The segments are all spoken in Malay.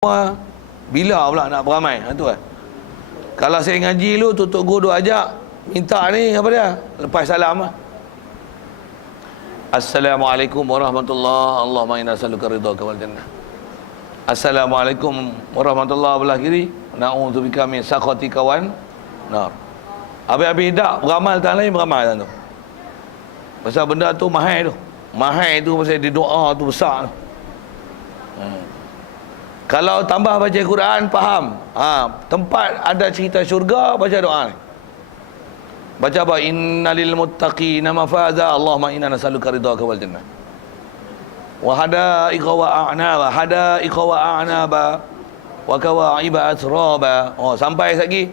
Bila pula nak beramai? Ha, tu kan. Kalau saya ngaji lu, tutup guru ajak, minta ni apa dia? Lepas salam lah. Assalamualaikum warahmatullahi. Allahumma inna nas'aluka ridhaka wal jannah. Assalamualaikum warahmatullahi wabarakatuh. Na'udzubika min sakhatika wan nar. Habis-habis tak beramal tak lain, beramal tak tu. Pasal benda tu mahal tu. Mahal tu pasal dia doa tu besar tu. Kalau tambah baca Quran, faham. Tempat ada cerita syurga, baca doa ni. Baca apa? Innalil muttaqina mafaza. Allahumma inna nas'aluka ridhaka wal jannah. Wa hadaiqa wa a'naba. Hadaiqa wa a'naba. Wa kawa'iba atraba. Sampai lagi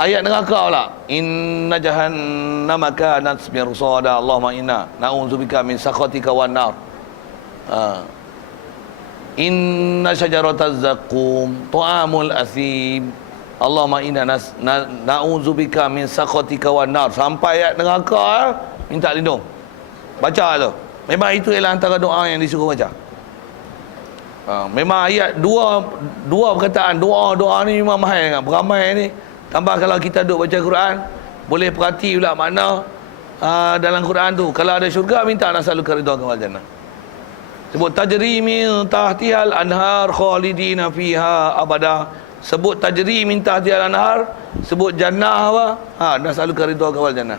ayat neraka pula. Inna jahannama kanat mirsada. Allahumma inna na'udzubika min sakhatika wan nar. Inna syajarataz zaqqum ta'amul asim. Allahumma inna na'udzubika min sakhatika wan nar. Sampai ayat neraka minta lindung. Baca tu. Memang itu ialah antara doa yang disuruh baca. Memang ayat dua perkataan doa ni memang mahal kan. Beramai ni. Tambah kalau kita duduk baca Quran, boleh perhati pula makna dalam Quran tu. Kalau ada syurga, minta nas'aluka ridhaka wal jannah. Sebut tajri min tahtihal anhar khalidina fiha abada. Sebut tajri min tahtihal anhar, sebut jannah apa? Nas'aluka ridhaka wal jannah.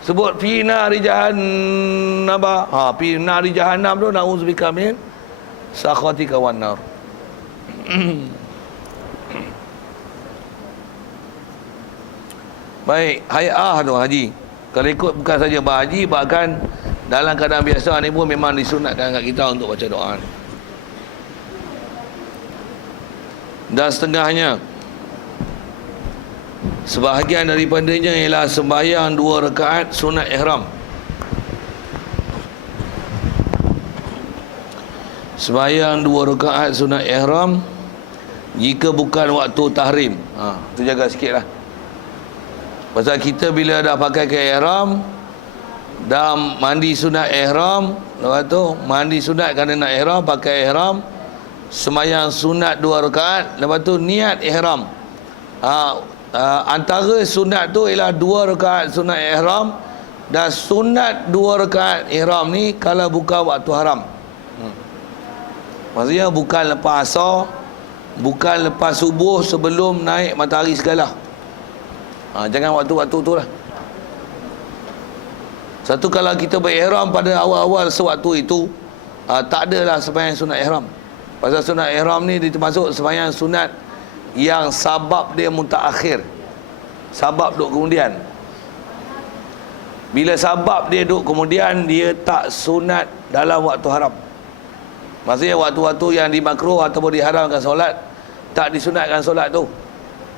Sebut fi nari jahannam. Fi nari jahannam tu na'udzubika min sakhatika wan nar. Baik, hayah tu haji. Kalau ikut bukan saja berhaji, bahkan dalam keadaan biasa ni pun memang disunatkan kat kita untuk baca doa ni. Dan setengahnya, sebahagian daripadanya ialah sembahyang 2 rakaat sunat ihram. Sembahyang 2 rakaat sunat ihram jika bukan waktu tahrim. Tu jaga sikit lah. Pasal kita bila dah pakai ke ihram, dah mandi sunat ihram, lepas tu mandi sunat kerana nak ihram, pakai ihram, sembahyang sunat 2 rakaat, lepas tu niat ihram. Antara sunat tu ialah 2 rakaat sunat ihram, dan sunat 2 rakaat ihram ni kalau bukan waktu haram. Maksudnya bukan lepas asar, bukan lepas subuh sebelum naik matahari segala. Jangan waktu-waktu tu lah. Satu, kalau kita berihram pada awal-awal sewaktu itu, tak adalah sembahyang sunat ihram. Pasal sunat ihram ni termasuk sembahyang sunat yang sabab dia mutaakhir. Sabab duk kemudian. Bila sabab dia duk kemudian, dia tak sunat dalam waktu haram. Maksudnya waktu-waktu yang dimakruh ataupun diharamkan solat, tak disunatkan solat tu.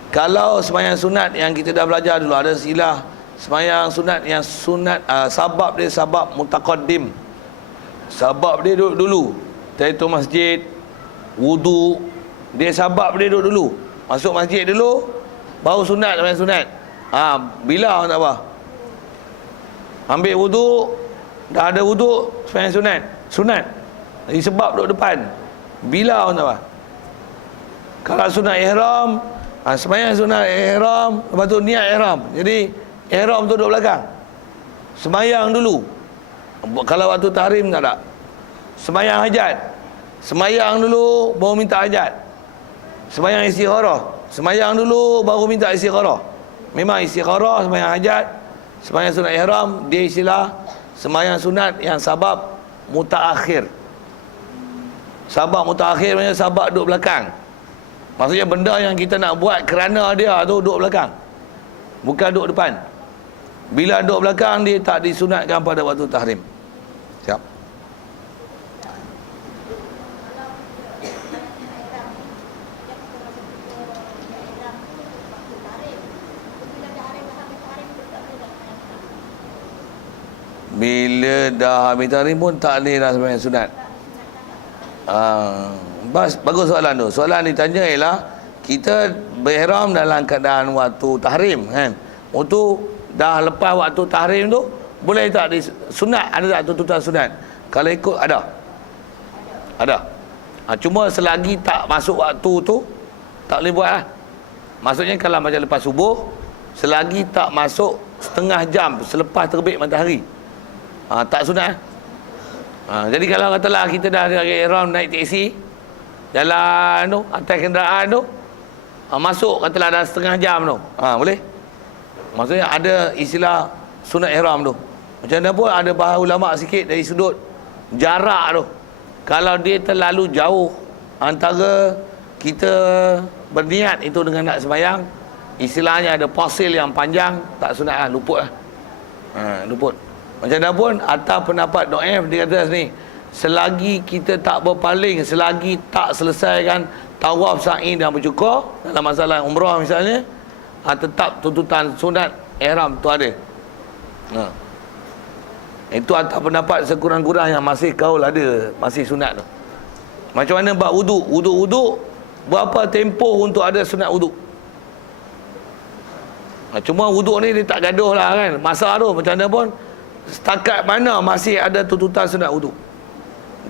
Kalau sembahyang sunat yang kita dah belajar dulu, ada istilah sembahyang sunat yang sunat sabab dia sabab mutaqaddim. Sabab dia duduk dulu. Tahiyatul masjid, wudu, dia sabab dia duduk dulu. Masuk masjid dulu, baru sunat sembahyang sunat. Bila orang tak apa? Ambil wudu, dah ada wudu, sembahyang sunat. Sunat. Jadi sebab duduk depan. Bila orang tak apa? Kalau sunat ihram, sembahyang sunat ihram, lepas tu niat ihram. Jadi ihram tu duduk belakang. Sembahyang dulu. Kalau waktu tahrim tak ada. Sembahyang hajat. Sembahyang dulu baru minta hajat. Sembahyang istikharah. Sembahyang dulu baru minta istikharah. Memang istikharah, sembahyang hajat, sembahyang sunat ihram, dia istilah sembahyang sunat yang sabab mutaakhir. Sabab mutaakhir maksudnya sabab duduk belakang. Maksudnya benda yang kita nak buat kerana dia tu duduk belakang, bukan duduk depan. Bila duduk belakang, dia tak disunatkan pada waktu tahrim. Siap. Bila dah habis tahrim pun tak boleh dah sembahyang sunat. Bagus soalan tu. Soalan ditanya ialah kita berihram dalam keadaan waktu tahrim kan. Waktu dah lepas waktu tahrim tu boleh tak sunat? Ada tak tuntutan sunat? Kalau ikut ada. Cuma selagi tak masuk waktu tu tak boleh buat lah. Maksudnya kalau macam lepas subuh, selagi tak masuk setengah jam selepas terbit matahari, tak sunat. Jadi kalau katalah kita dah ihram naik teksi, jalan tu, atas kenderaan tu, masuk katalah dah setengah jam tu, boleh. Maksudnya ada istilah sunat ihram tu. Macam mana pun ada bahasa ulama sikit dari sudut jarak tu. Kalau dia terlalu jauh antara kita berniat itu dengan nak sembahyang, istilahnya ada pasil yang panjang, tak sunat lah, luput lah. Luput. Macam mana pun atas pendapat Do'if, dia kata sini, selagi kita tak berpaling, selagi tak selesaikan tawaf, sa'i dan bercukur dalam masalah umrah misalnya, tetap tuntutan sunat ihram tu ada. Itu atas pendapat sekurang-kurang yang masih kaul ada, masih sunat tu. Macam mana bab wuduk? Wuduk berapa tempoh untuk ada sunat wuduk? Cuma wuduk ni dia tak gaduh lah kan, masa tu macam mana pun setakat mana masih ada tuntutan sunat wuduk.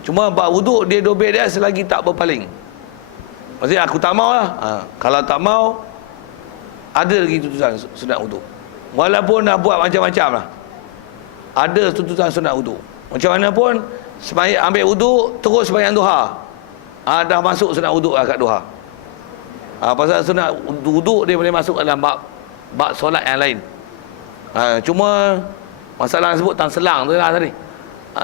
Cuma bab wuduk dia dobek dia selagi tak berpaling. Maksudnya aku tak mau lah, kalau tak mau ada lagi tuntutan sunat wuduk. Walaupun dah buat macam-macam lah, ada tuntutan sunat wuduk. Macam mana pun sembahyang, ambil wuduk terus sembahyang duha, dah masuk sunat wuduk lah kat duha. Pasal sunat wuduk dia boleh masuk dalam bab solat yang lain. Cuma masalah yang sebut tentang selang tu lah tadi.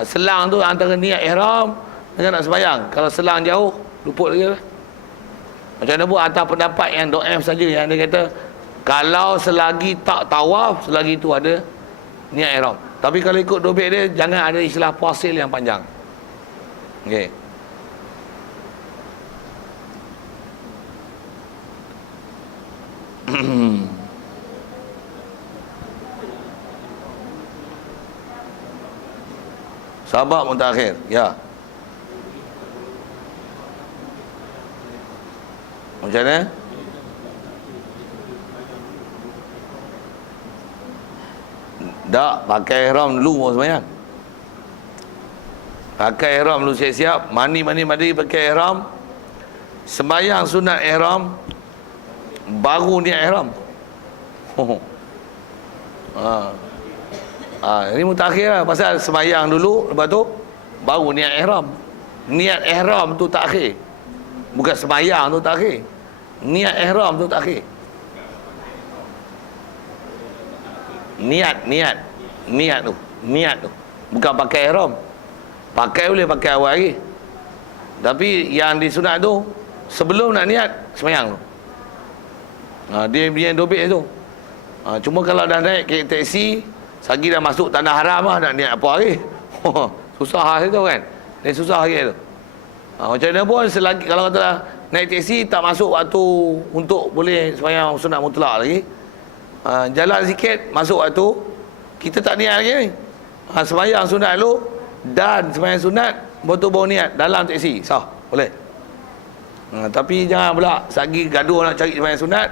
Selang tu antara niat ihram dengan nak sembahyang. Kalau selang jauh, luput lagi lah. Macam mana pun atas pendapat yang Do'if saja, yang dia kata kalau selagi tak tawaf, selagi tu ada niat ihram. Tapi kalau ikut dobek dia, jangan ada istilah pasil yang panjang. Okey. Sabab mutakhir, ya. Macam mana? Tak, pakai ihram dulu mau sembahyang. Pakai ihram dulu siap-siap, mandi pakai ihram. Sembahyang sunat ihram, baru niat ihram. Ini mutakhir lah, pasal sembahyang dulu, lepas tu baru niat ihram. Niat ihram tu takhir, bukan sembahyang tu takhir. Niat ihram tu takhir. Niat tu bukan pakai ihram. Pakai boleh pakai awal lagi, tapi yang disunat tu sebelum nak niat sembahyang tu. Dia punya dobek tu. Cuma kalau dah naik ke teksi, sagi dah masuk tanah haram lah, nak niat apa lagi? Susah lah tu kan. Dia susah lagi tu. Macam mana pun selagi, kalau kata naik teksi tak masuk waktu untuk boleh sembahyang sunat mutlak lagi, jalan sikit masuk waktu, kita tak niat lagi ni. Sembahyang sunat dulu dan sembahyang sunat betul baru niat dalam teksi, sah, boleh. Tapi jangan pula sagi gaduh nak cari sembahyang sunat,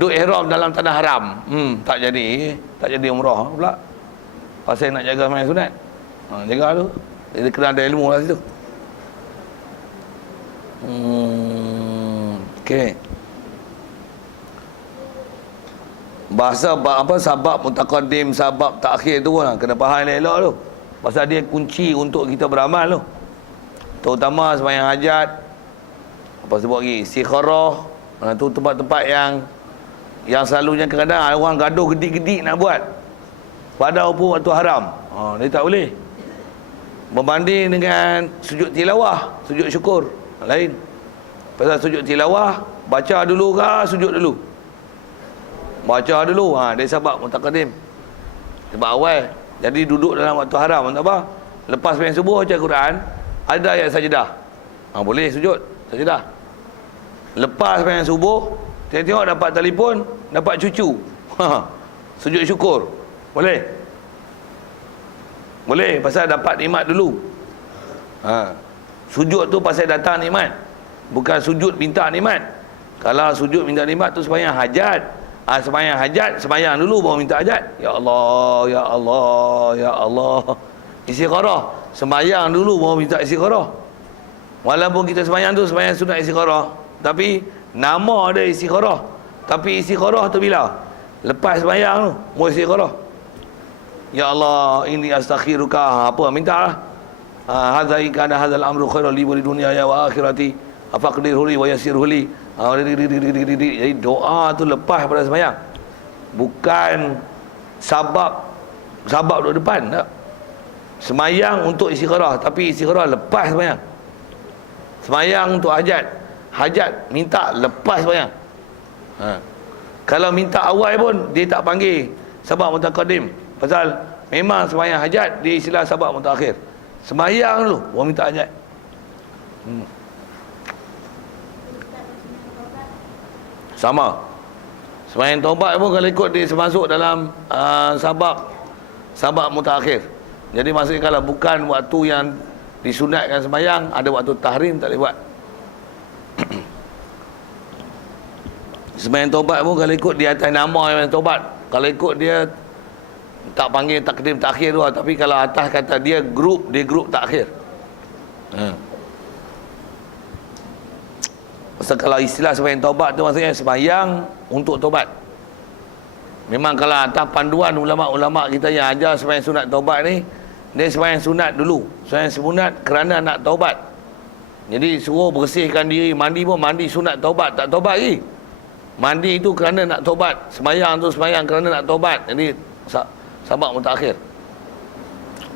duk ihram dalam tanah haram, tak jadi umrah pula. Pasal nak jaga sembahyang sunat, jaga tu. Dia kena ada ilmu lah situ. Okey. Bahasa apa sabab mutaqaddim, sabab takhir tu pun kena faham elok tu. Pasal dia kunci untuk kita beramal tu. Terutama sembahyang hajat, apa sebut lagi, istikharah, tu tempat-tempat yang selalunya kadang-kadang orang gaduh gedik-gedik nak buat. Padahal pun waktu haram. Dia tak boleh. Berbanding dengan sujud tilawah, sujud syukur lain. Pasal sujud tilawah, baca dulu ke sujud dulu? Baca dulu. Dia sebab mutaqaddim, sebab awal. Jadi duduk dalam waktu haram, tak apa. Lepas sembahyang subuh baca Quran, ada ayat sajadah, boleh sujud sajadah. Lepas sembahyang subuh, tengok dapat telefon, dapat cucu, sujud syukur, boleh. Boleh, pasal dapat nikmat dulu. Sujud tu pasal datang nikmat, bukan sujud minta nikmat. Kalau sujud minta nikmat tu sembahyang hajat. Sembahyang hajat, sembahyang dulu baru minta hajat. Ya Allah, ya Allah, ya Allah. Istikharah, sembahyang dulu baru minta istikharah. Walaupun kita sembahyang tu sembahyang sunat istikharah, tapi nama ada istikharah. Tapi istikharah tu bila? Lepas sembahyang tu, mau istikharah. Ya Allah, ini astakhiruka, apa minta lah. Hadza in kana hadzal amru khairan li wa dunya ya wa akhirati afaqdirhu li wa yassirhu li. Jadi doa tu lepas pada sembahyang. Bukan sabab duduk depan tak. Sembahyang untuk istikharah, tapi istikharah lepas sembahyang. Sembahyang untuk hajat minta lepas sembahyang. Kalau minta awal pun dia tak panggil sabab mutaqaddim. Pasal memang sembahyang hajat dia istilah sabab mutakhir. Sembahyang dulu orang minta hajat. Sama. Sembahyang taubat pun kalau ikut dia masuk dalam sabab mutakhir. Jadi maksudnya kalau bukan waktu yang disunatkan sembahyang, ada waktu tahrim tak boleh buat. Sembahyang taubat pun kalau ikut di atas nama yang taubat, kalau ikut dia tak panggil takdim takhir tu, tapi kalau atas kata dia grup takhir. Pasal kalau istilah sembahyang taubat tu maksudnya sembahyang untuk taubat. Memang kalau atas panduan ulama-ulama kita yang ajar sembahyang sunat taubat ni, dia sembahyang sunat dulu. Sembahyang sunat kerana nak taubat. Jadi suruh bersihkan diri, mandi pun mandi sunat taubat, tak taubat lagi. Mandi itu kerana nak taubat, sembahyang tu sembahyang kerana nak taubat. Jadi sabab mutakhir.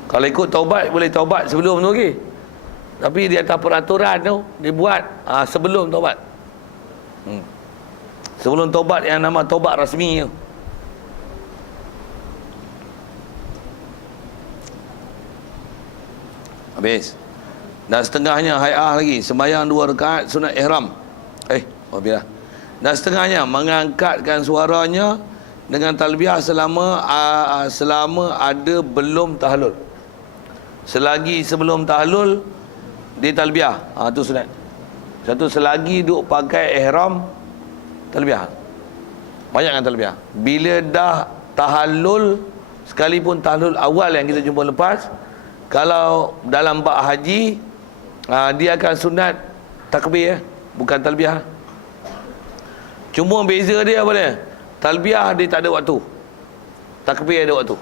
Kalau ikut taubat boleh taubat sebelum tu lagi. Tapi di atas peraturan tu dibuat sebelum taubat. Sebelum taubat yang nama taubat rasmi tu. Habis. Dan setengahnya hai'ah lagi, sembahyang 2 rakaat sunat ihram. Wabilah. Dan setengahnya mengangkatkan suaranya dengan talbiyah selama ada belum tahlul. Selagi sebelum tahlul dia talbiyah, tu sunat. Satu selagi duk pakai ihram talbiyah. Banyakkan talbiyah. Bila dah tahallul, sekalipun tahlul awal yang kita jumpa lepas, kalau dalam bab haji dia akan sunat takbir, bukan talbiyah. Cuma beza dia apa dia? Talbiyah dia tak ada waktu, takbir ada waktu.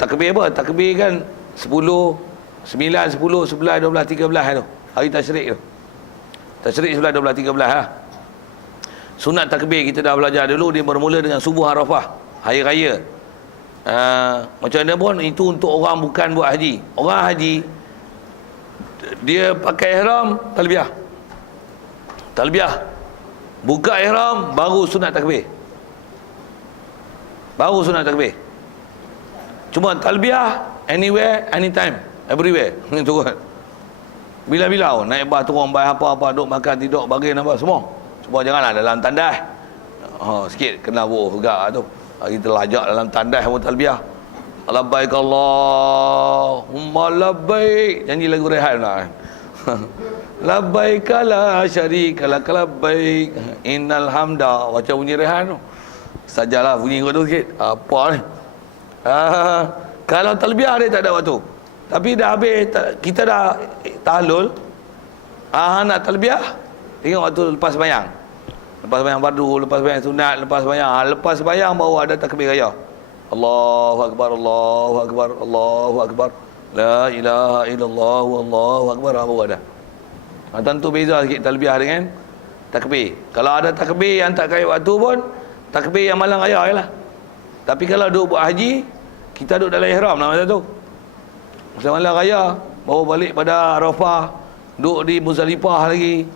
Takbir apa? Takbir kan 10, 9, 10, 11, 12, 13 tu. Hari tasyrik tu. Tasyrik 11, 12, 13 lah. Sunat takbir kita dah belajar dulu, dia bermula dengan subuh Arafah, hari raya. Macam mana pun itu untuk orang bukan buat haji. Orang haji dia pakai ihram talbiyah. Talbiyah. Buka ihram baru sunat takbir. Baru sunat takbir. Cuma talbiyah anywhere, anytime, everywhere. Itu kan. Bila-bila naik bas turun bas apa-apa, duk makan tidur bagian apa semua. Cuma janganlah dalam tandas. Sikit kena buh juga tu. Kita lajak dalam tandas pun talbiyah. Labbaik Allahumma labbaik. Janji lagu Rehan lah. Labbaik la syarika lak labbaik innal hamda. Macam bunyi Rehan tu. Sajalah bunyi kau tu sikit. Apa ni? Kalau talbiyah dia tak ada waktu. Tapi dah habis, kita dah tahlul. Nak talbiyah, tengok waktu lepas sembahyang. Lepas sembahyang fardu, lepas sembahyang sunat, lepas sembahyang. Lepas sembahyang baru ada takbir raya. Allahu akbar, Allahu akbar, Allahu akbar. La ilaha illallah, Allahu akbar. Baru ada. Tentu beza sikit talbiyah dengan takbir. Kalau ada takbir yang tak kait waktu pun, takbir yang malam raya je lah. Tapi kalau duduk buat haji, kita duduk dalam ihram lah masa tu. Masa malam raya, baru balik pada Arafah, duduk di Muzdalifah lagi.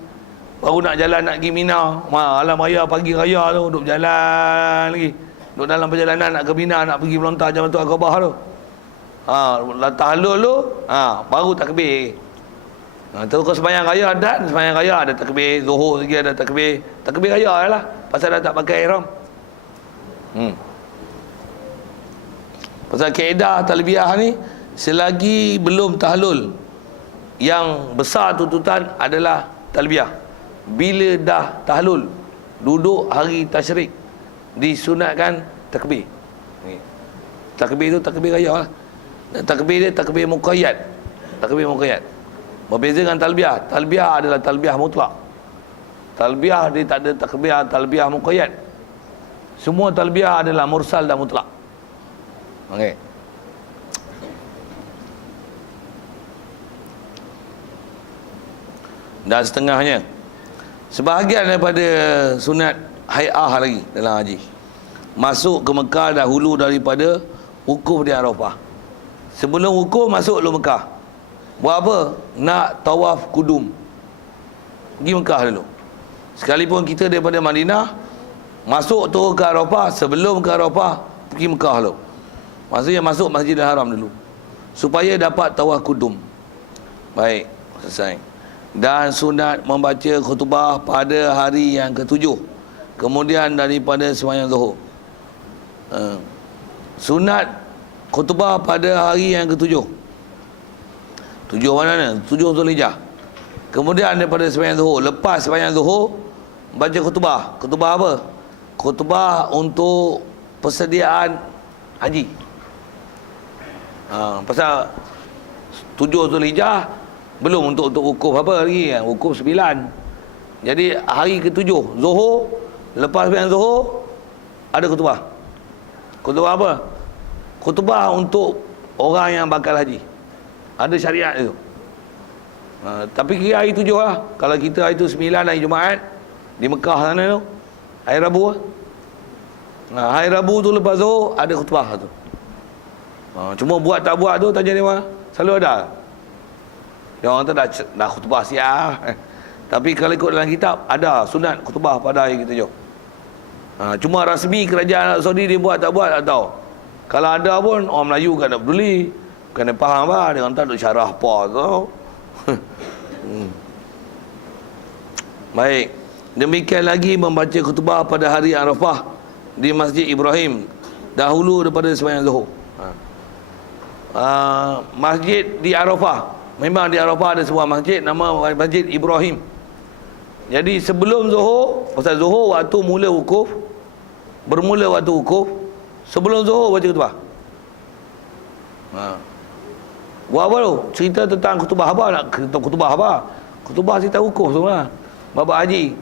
Baru nak jalan nak pergi Mina. Malam raya, pagi raya tu, duduk jalan lagi. Duduk dalam perjalanan nak ke Mina, nak pergi melontar Jabal Aqabah tu. Tahlul tu, baru takbir. Terus sembahyang raya dan sembahyang raya ada takbir, zuhur lagi ada takbir. Takbir raya lah, pasal dah tak pakai ihram. Pasal kaedah talbiyah ni, selagi belum tahlul, yang besar tuntutan adalah talbiyah. Bila dah tahlul, duduk hari tasyrik, disunatkan takbir. Takbir tu takbir raya lah. Takbir dia takbir muqayyad. takbir muqayyad. Berbeza dengan talbiyah. Talbiyah adalah talbiyah mutlak. Talbiyah dia tak ada talbiyah muqayyad. Semua talbiyah adalah mursal dan mutlak. Okey. Dan setengahnya sebahagian daripada sunat hay'ah lagi dalam haji. Masuk ke Mekah dahulu daripada wukuf di Arafah. Sebelum wukuf masuk lu Mekah. Buat apa? Nak tawaf kudum. Pergi Mekah dulu. Sekalipun kita daripada Madinah masuk turun ke Arafah, sebelum ke Arafah pergi Mekah dulu. Maksudnya masuk Masjidil Haram dulu supaya dapat tawaf kudum. Baik, selesai. Dan sunat membaca khutbah pada hari yang ketujuh, kemudian daripada sembahyang Zuhur. Sunat khutbah pada hari yang ketujuh. Tujuh mana? 7 Zulhijjah. Kemudian daripada sembahyang Zuhur, lepas sembahyang Zuhur baca khutbah. Khutbah apa? Khutbah untuk persediaan haji. Pasal 7 Zulhijjah belum untuk wukuf apa lagi, wukuf 9. Jadi hari ke-7 Zuhur, lepas sembahyang Zuhur ada khutbah. Khutbah apa? Khutbah untuk orang yang bakal haji. Ada syariat itu. Tapi kira hari 7 lah. Kalau kita hari tu 9 hari Jumaat di Mekah sana tu, hari Rabu lah. Hari Rabu tu lepas Zuhur ada khutbah tu. Cuma buat tak buat tu tak jadi mana. Selalu ada. Yang orang tu dah khutbah siap. Tapi kalau ikut dalam kitab ada sunat khutbah pada hari ke-7. Cuma rasmi kerajaan Arab Saudi dia buat tak buat tak tahu. Kalau ada pun orang Melayu kan tak peduli. Kena faham lah. Dia orang tak duk syarah apa tu. Baik. Demikian lagi membaca khutbah pada hari Arafah di Masjid Ibrahim dahulu daripada sembahyang Zuhur. Masjid di Arafah, memang di Arafah ada sebuah masjid nama Masjid Ibrahim. Jadi sebelum Zuhur, pasal Zuhur waktu mula wukuf, bermula waktu wukuf, sebelum Zuhur baca khutbah. Buat apa tu? Cerita tentang khutbah apa? Nak khutbah apa? Khutbah cerita wukuf semua. Bab haji.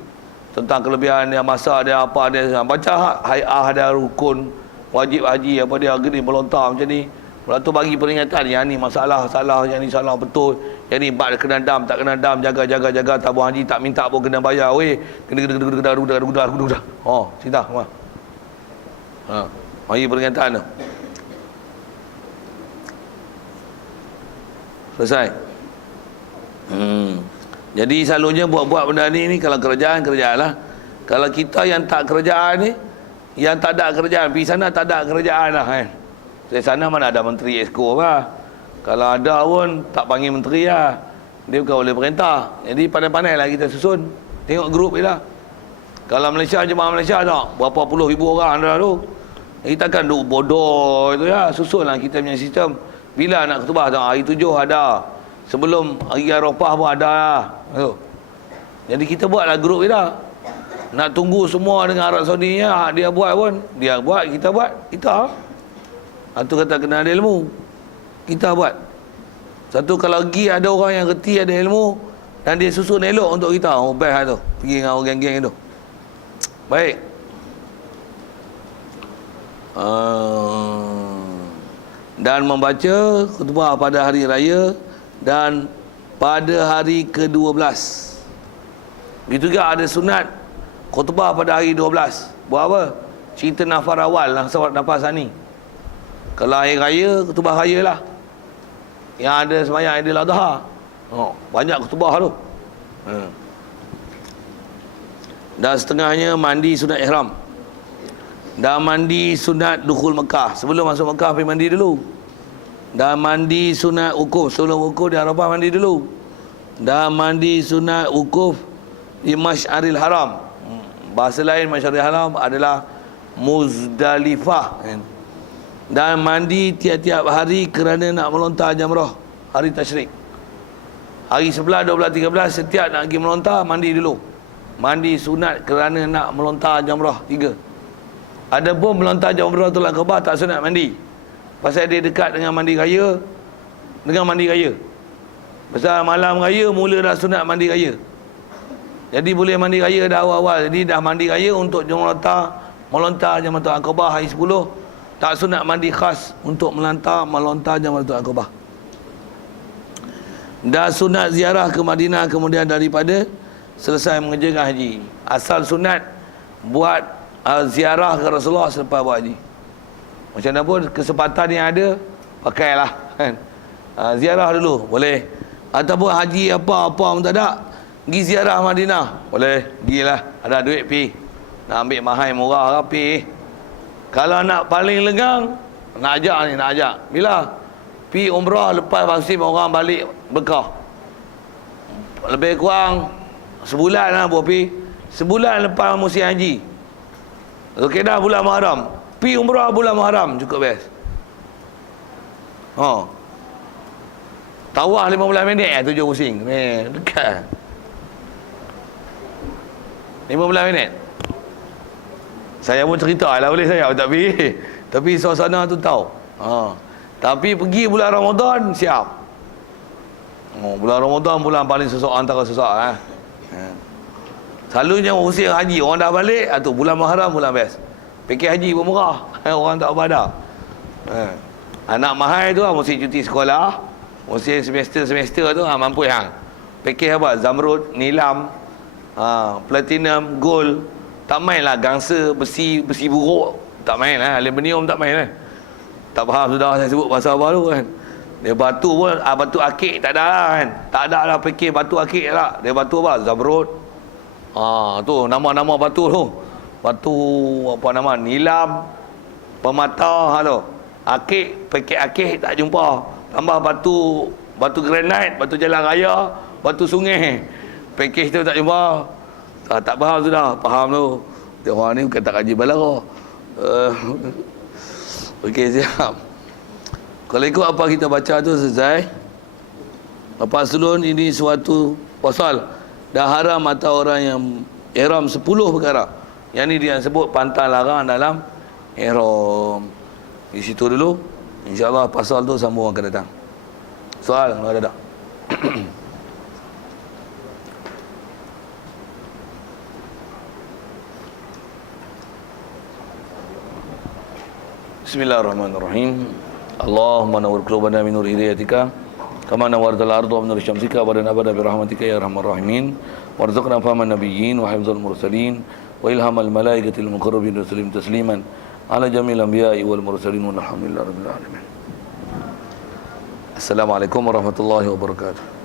Tentang kelebihan dia, masa dia, apa dia. Baca hay'ah dia, rukun, wajib haji, apa dia, gini, melontar macam ni. Lepas tu bagi peringatan, yang ni masalah, salah, yang ni salah betul. Yang ni bak kena dam, tak kena dam, jaga, tabung haji tak minta pun kena bayar. Weh, kena gedar. Oh, cerita apa? Bagi peringatan tu. Selesai. Jadi selalunya buat-buat benda ni kalau kerajaan lah. Kalau kita yang tak kerajaan ni, yang tak ada kerajaan, pergi sana tak ada kerajaan lah kan. Di sana mana ada menteri esko apa. Kalau ada pun tak panggil menteri lah. Dia bukan boleh perintah. Jadi pandai-pandai lah kita susun. Tengok grup je lah. Kalau Malaysia, jemaah Malaysia tak, berapa puluh ribu orang ada tu. Kita kan duk bodoh itu ya. Susun lah kita punya sistem. Bila nak khutbah tak? Hari 7 ada. Sebelum hari Arafah pun ada lah. Jadi kita buatlah grup je lah. Nak tunggu semua dengan Arab Saudi nya, dia buat pun. Dia buat, kita buat. Kita. Itu kata kena ada ilmu. Kita buat. Satu kalau lagi ada orang yang reti ada ilmu dan dia susun elok untuk kita. Oh best tu. Pergi dengan orang geng-geng tu. Baik. Dan membaca khutbah pada hari raya dan pada hari ke-12. Begitu juga ada sunat khutbah pada hari 12. Buat apa? Cerita nafar awal, nafar sani. Kalau hari raya, khutbah raya lah. Yang ada sembahyang Aidil Adha. Banyak khutbah tu. Dan setengahnya mandi sunat ihram. Dan mandi sunat dukhul Mekah. Sebelum masuk Mekah pergi mandi dulu. Dan mandi sunat wukuf. Sebelum wukuf di Arafah mandi dulu. Dan mandi sunat wukuf di Masy'aril Haram. Bahasa lain Masy'aril Haram adalah Muzdalifah. Dan mandi tiap-tiap hari kerana nak melontar jamrah hari tasyrik. Hari 11, 12, 13 setiap nak pergi melontar mandi dulu. Mandi sunat kerana nak melontar jamrah 3. Adapun melontar jamrah tu Aqabah tak sunat mandi. Pasal dia dekat dengan mandi raya. Pasal malam raya mula dah sunat mandi raya. Jadi boleh mandi raya dah awal-awal. Jadi dah mandi raya untuk melontar Jamratul Aqabah hari 10. Tak sunat mandi khas untuk melontar Jamratul Aqabah. Dah sunat ziarah ke Madinah kemudian daripada selesai mengerjakan haji. Asal sunat buat ziarah ke Rasulullah selepas buat haji. Macam mana pun kesempatan yang ada, pakailah kan. Ziarah dulu boleh. Ataupun haji apa-apa pun tak ada, pergi ziarah Madinah boleh, pergilah. Ada duit pergi, nak ambil mahal murah ke pergi. Kalau nak paling lengang, nak ajak bila pergi umrah lepas vaksin orang balik bekah, lebih kurang sebulan lah buat pergi. Sebulan lepas musim haji, okey dah bulan Muharram, pergi umrah bulan Muharram cukup best. Tawah 15 minit 7 pusing. Dekat 15 minit. Saya pun cerita lah, boleh saya tak pergi. Tapi suasana tu tahu. Tapi pergi bulan Ramadan siap. Bulan Ramadan bulan paling sesak antara sesak. Selalunya musim haji orang dah balik, tu bulan Muharram bulan best. Fikir haji pun murah. Orang tak apa dah. Anak mahal tu musim cuti sekolah, musim semester tu mampu hang. Fikir apa? Zamrud, nilam, platinum, gold. Tak main lah gangsa, besi buruk. Tak main lah, aluminium tak main lah. Tak faham sudah saya sebut pasal apa tu kan. Dia batu pun, batu akik tak ada lah kan. Tak ada lah fikir batu akik lah. Dia batu apa? Zamrud. Tu nama-nama batu tu. Batu apa nama? Nilam, permata tu. Akik, fikir akik tak jumpa. Tambah batu granite, batu jalan raya, batu sungai. Pakej tu tak jumpa. Tak faham sudah. Faham tu. Dia orang ni bukan tak kaji balara. Okey, siap. Kalau ikut apa kita baca tu selesai. Bapak Sulun, ini suatu pasal dah haram atau orang yang ihram 10 perkara. Yang ni dia sebut pantang larang dalam ihram. Di situ dulu. InsyaAllah pasal tu sambung akan datang. Soal kalau ada tak? Bismillahirrahmanirrahim. Allahumma nawwir qulubana min nur hidayatika kama nawwartal arda min nur syamsika wa abada bi rahmatika ya arhamar rahimin. Warzuqna fahman nabiyyin wa hifdzal mursalin wa ilhamal malaikatil muqarrabin wa sallim tasliman ala jamil anbiya'i wal mursalin walhamdulillahi rabbil alamin. Assalamualaikum warahmatullahi wabarakatuh.